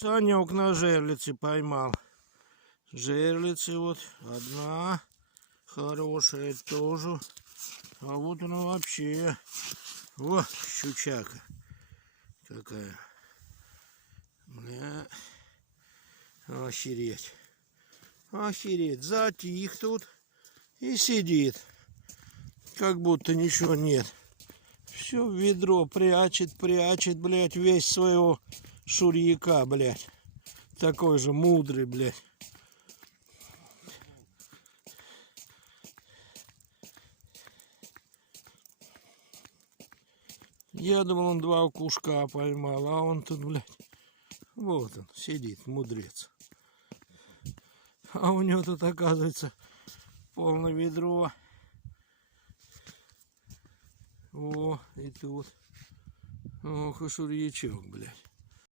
Санек на жерлице поймал. Жерлицы вот одна хорошая тоже. А вот она вообще. О, щучака какая. Бля. Охереть. Охереть. Затих тут и сидит. Как будто ничего нет. Все в ведро прячет, блядь, весь своего шурьяка, блядь. Такой же мудрый, блядь. Я думал, он 2 окушка поймал, а он тут, блядь, вот он, сидит, мудрец. А у него тут, оказывается, полное ведро. О, и тут. Ох, и шурьячок, блядь.